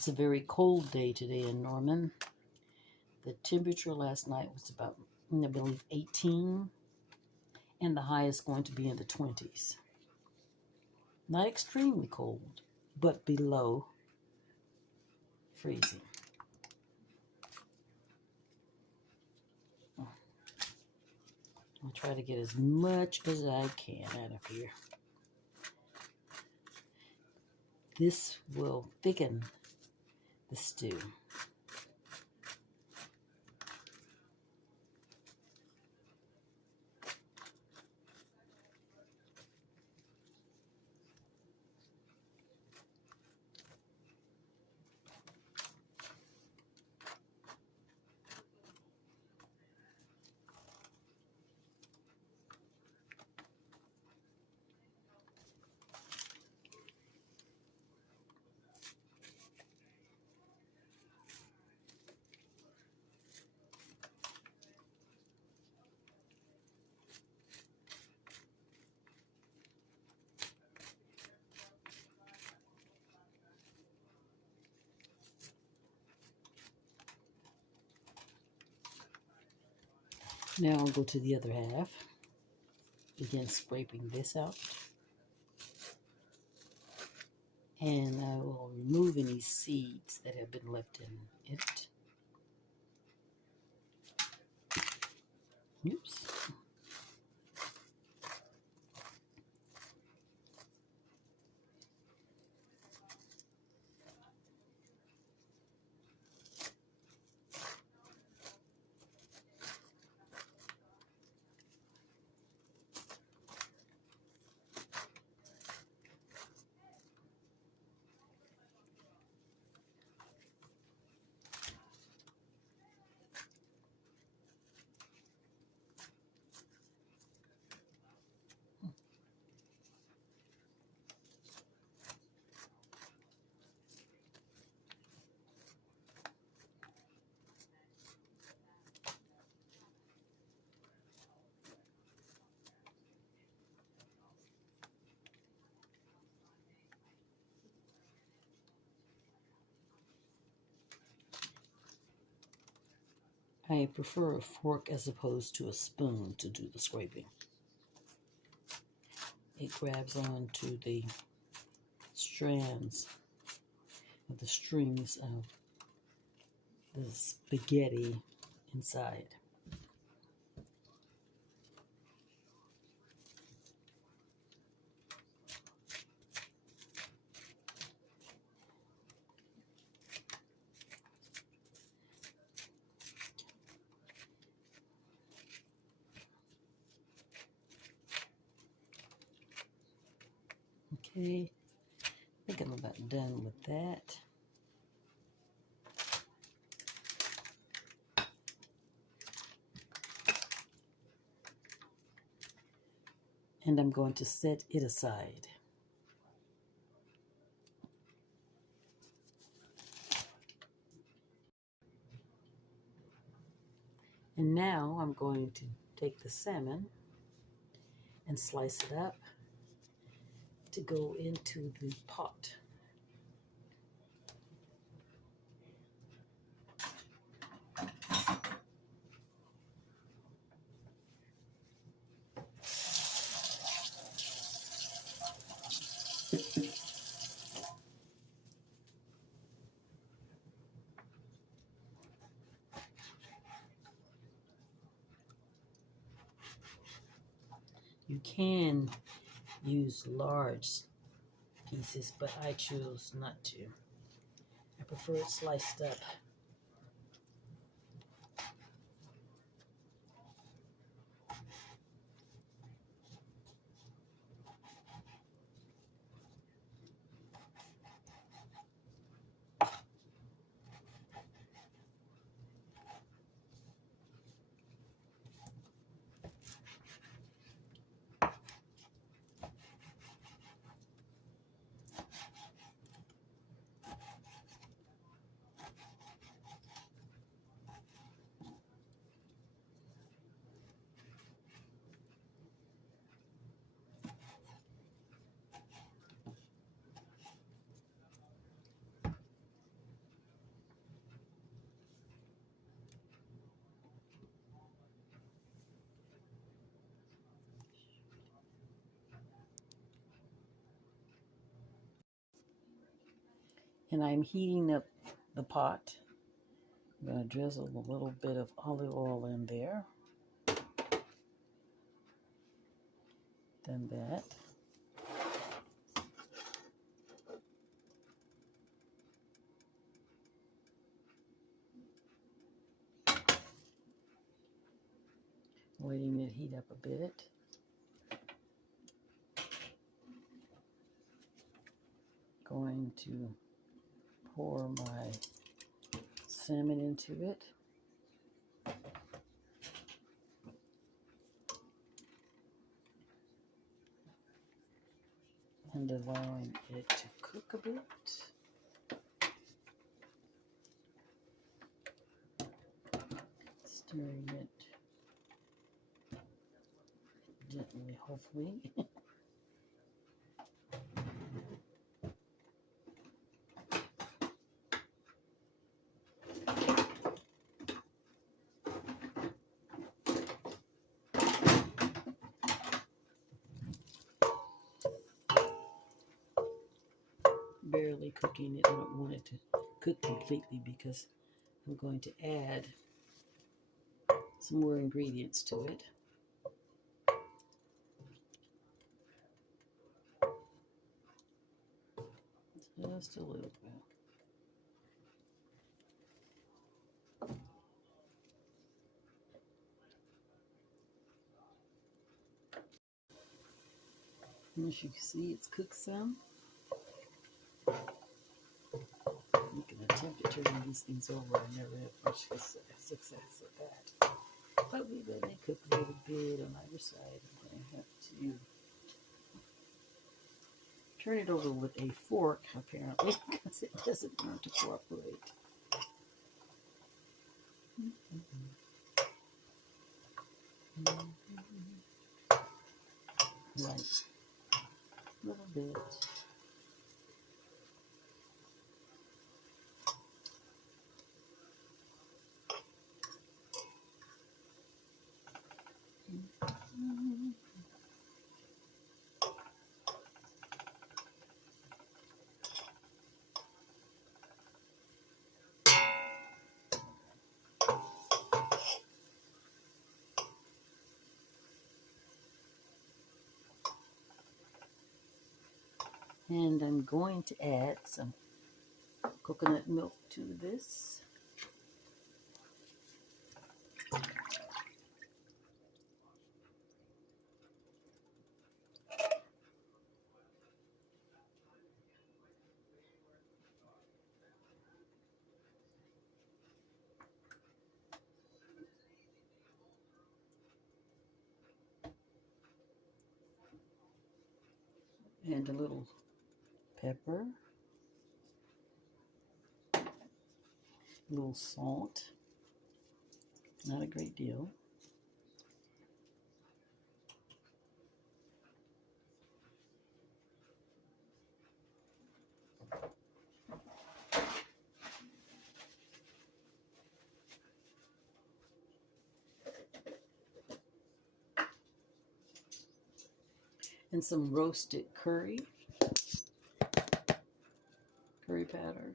It's a very cold day today in Norman. The temperature last night was about, I believe, 18, and the high is going to be in the 20s. Not extremely cold, but below freezing. I'll try to get as much as I can out of here. This will thicken the stew. Now I'll go to the other half. Begin scraping this out. And I will remove any seeds that have been left in it. Oops. I prefer a fork as opposed to a spoon to do the scraping. It grabs onto the strands of the strings of the spaghetti inside. Okay, I think I'm about done with that. And I'm going to set it aside. And now I'm going to take the salmon and slice it up to go into the pot. You can use large pieces, but I choose not to. I prefer it sliced up. And I'm heating up the pot. I'm going to drizzle a little bit of olive oil in there. Then that. Letting it heat up a bit. Going to pour my salmon into it. And allowing it to cook a bit. Stirring it gently, hopefully. Barely cooking it. I don't want it to cook completely because I'm going to add some more ingredients to it. Just a little bit. And as you can see, it's cooked some. Looking at temperature turning these things over, I never had much success at that. But we let it cook a little bit on either side. I'm going to have to turn it over with a fork, apparently, because it doesn't want to cooperate. Right. A little bit. And I'm going to add some coconut milk to this. And a little pepper. A little salt. Not a great deal. And some roasted curry powder.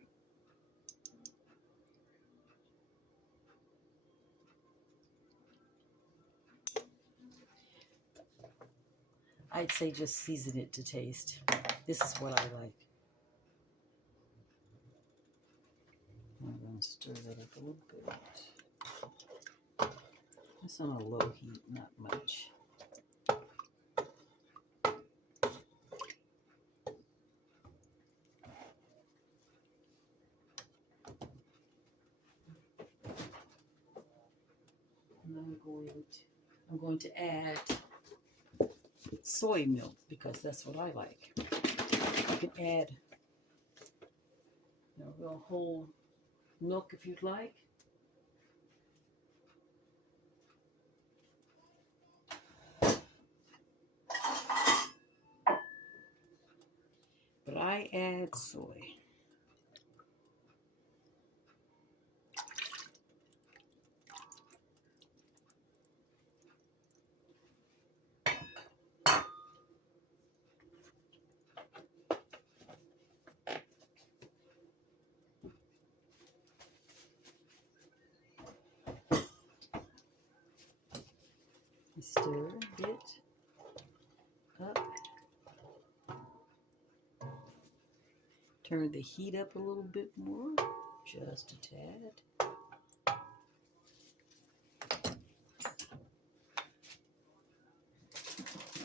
I'd say just season it to taste. This is what I like. I'm going to stir that up a little bit. It's on a low heat, not much. And I'm going to add soy milk because that's what I like. You can add real whole milk if you'd like. But I add soy. Stir it up. Turn the heat up a little bit more, just a tad.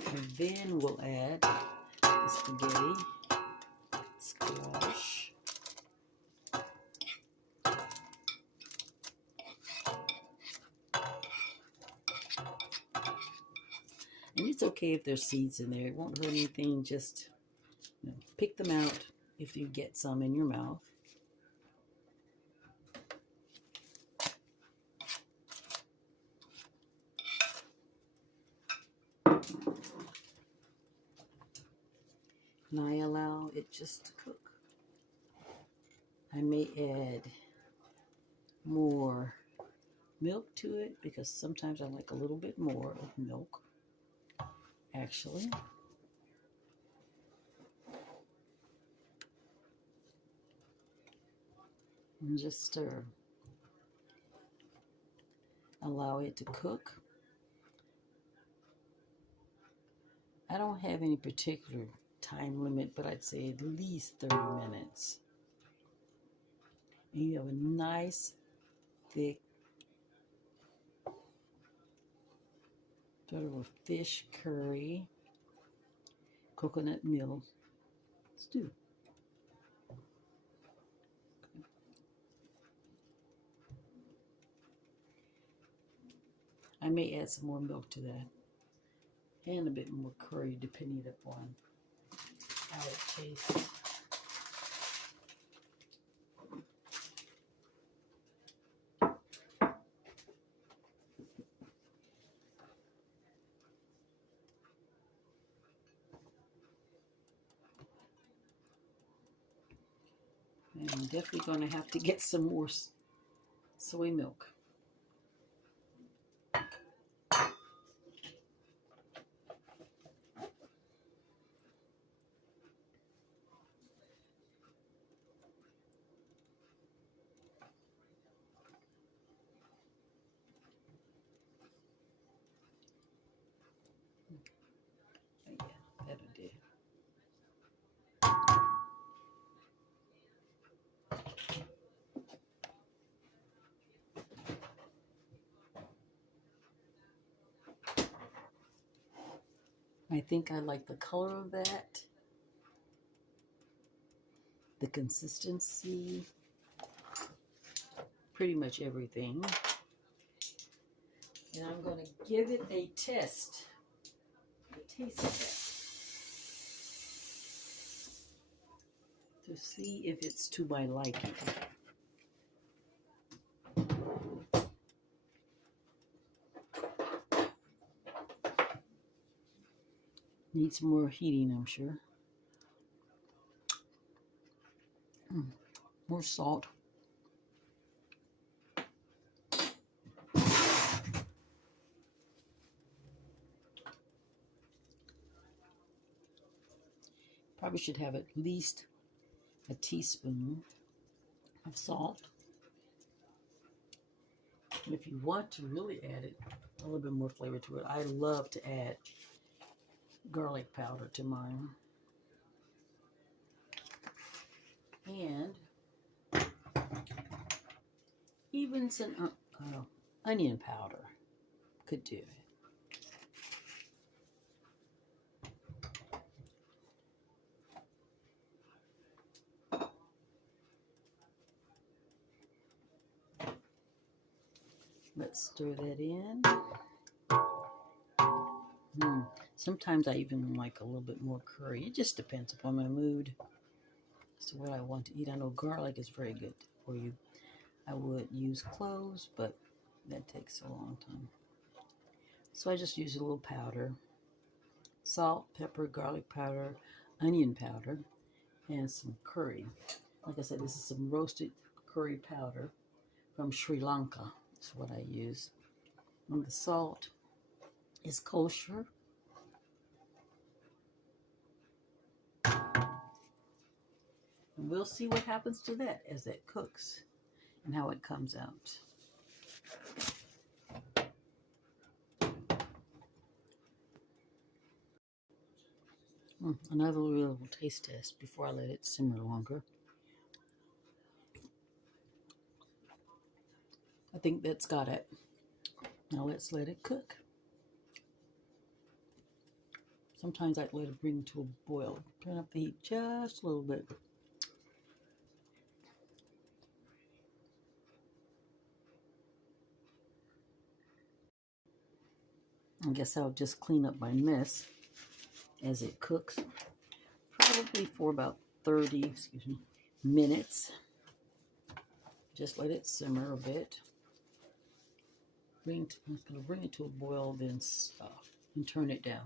And then we'll add the spaghetti, squash, and it's okay if there's seeds in there. It won't hurt anything. Just pick them out if you get some in your mouth. And I allow it just to cook. I may add more milk to it because sometimes I like a little bit more of milk, actually. And just stir. Allow it to cook. I don't have any particular time limit, but I'd say at least 30 minutes. And you have a nice, thick, sort of a fish curry, coconut milk stew. I may add some more milk to that and a bit more curry depending upon how it tastes. And I'm definitely going to have to get some more soy milk. Yeah, that'll do. I think I like the color of that, the consistency, pretty much everything. And I'm going to give it a test, a taste test, to see if it's to my liking. Needs more heating, I'm sure. More salt. Probably should have at least a teaspoon of salt. And if you want to really add it, a little bit more flavor to it, I love to add garlic powder to mine. And even some onion powder could do it. Let's stir that in. Sometimes I even like a little bit more curry. It just depends upon my mood as to what I want to eat. I know garlic is very good for you. I would use cloves, but that takes a long time. So I just use a little powder. Salt, pepper, garlic powder, onion powder, and some curry. Like I said, this is some roasted curry powder from Sri Lanka. That's what I use. And the salt is kosher. And we'll see what happens to that as that cooks and how it comes out. Another little taste test before I let it simmer longer. I think that's got it. Now let's let it cook. Sometimes I let it bring to a boil. Turn up the heat just a little bit. I guess I'll just clean up my mess as it cooks. Probably for about 30 minutes. Just let it simmer a bit. I'm just going to bring it to a boil, then stop and turn it down.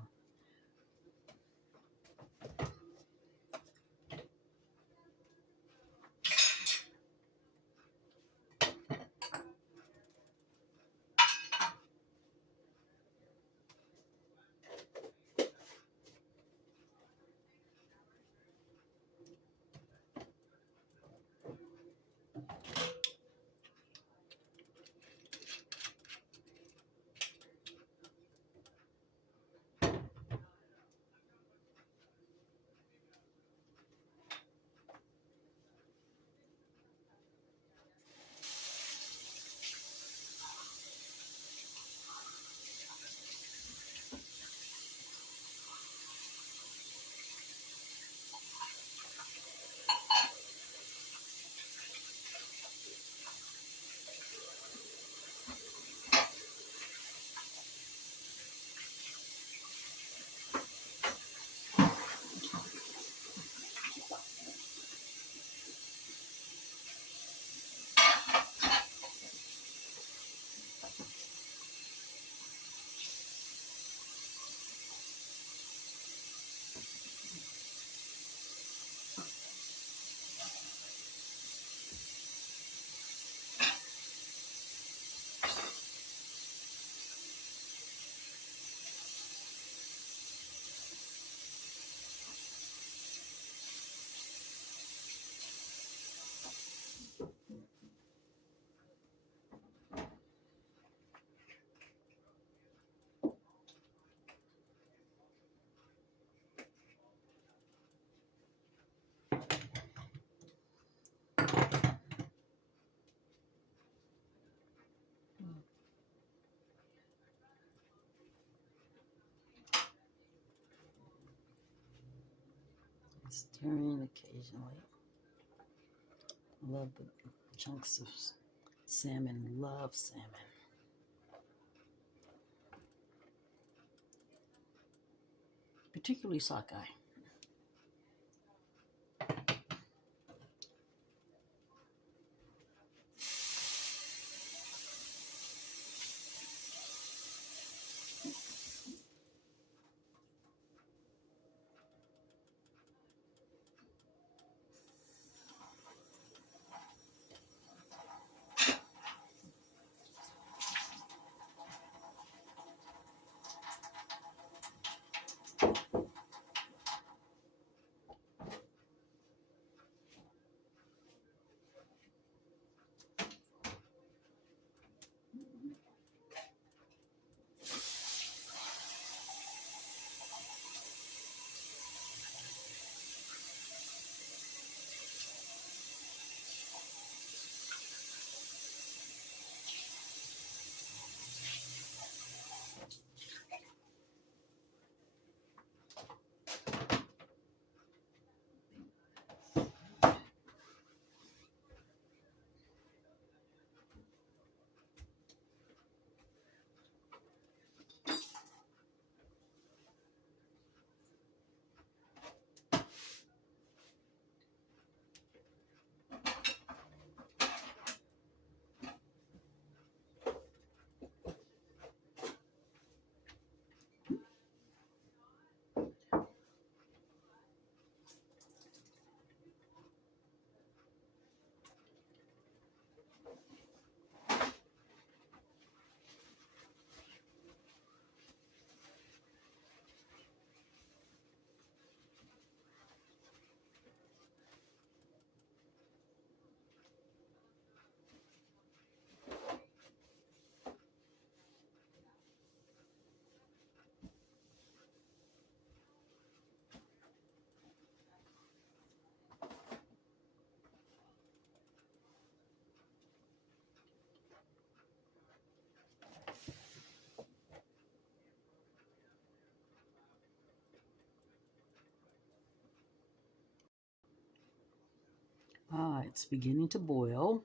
Stirring occasionally. Love the chunks of salmon. Love salmon. Particularly sockeye. it's beginning to boil.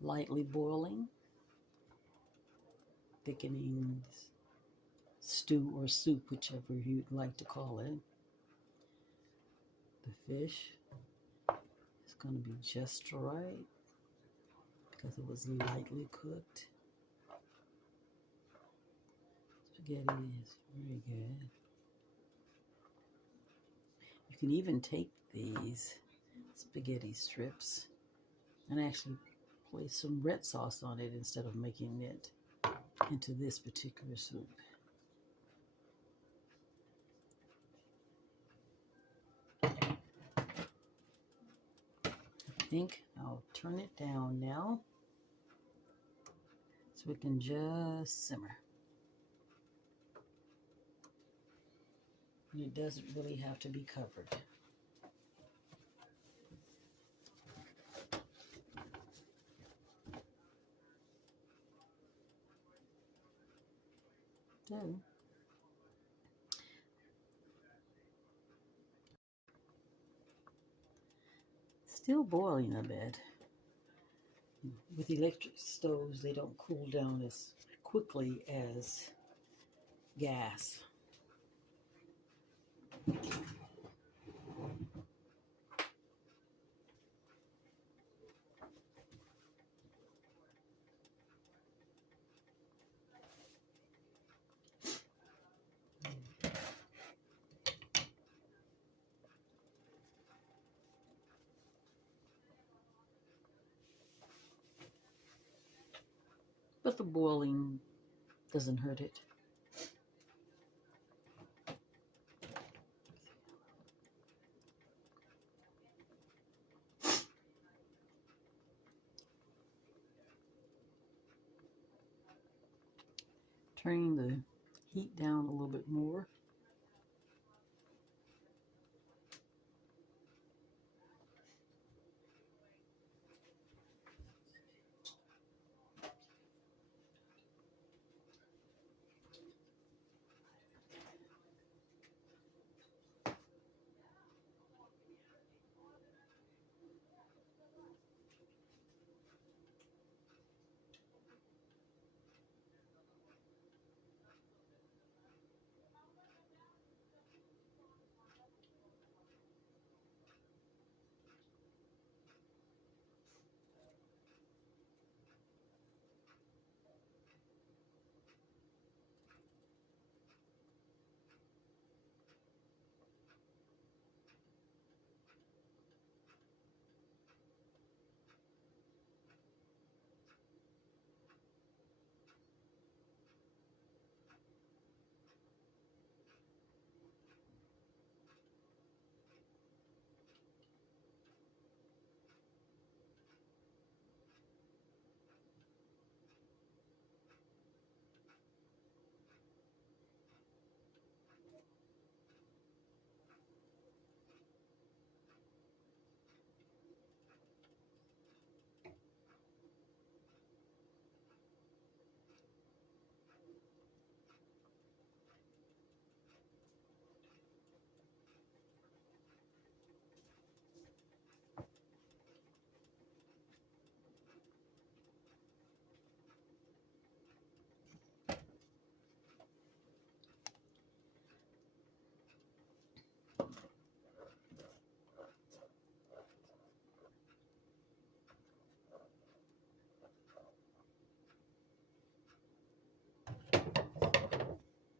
Lightly boiling, thickening stew or soup, whichever you'd like to call it. The fish is going to be just right because it was lightly cooked. Spaghetti is very good. You can even take these spaghetti strips and actually place some red sauce on it instead of making it into this particular soup. I think I'll turn it down now so it can just simmer. And it doesn't really have to be covered. So, still boiling a bit. With electric stoves, they don't cool down as quickly as gas. But the boiling doesn't hurt it. Turning the heat down a little bit more.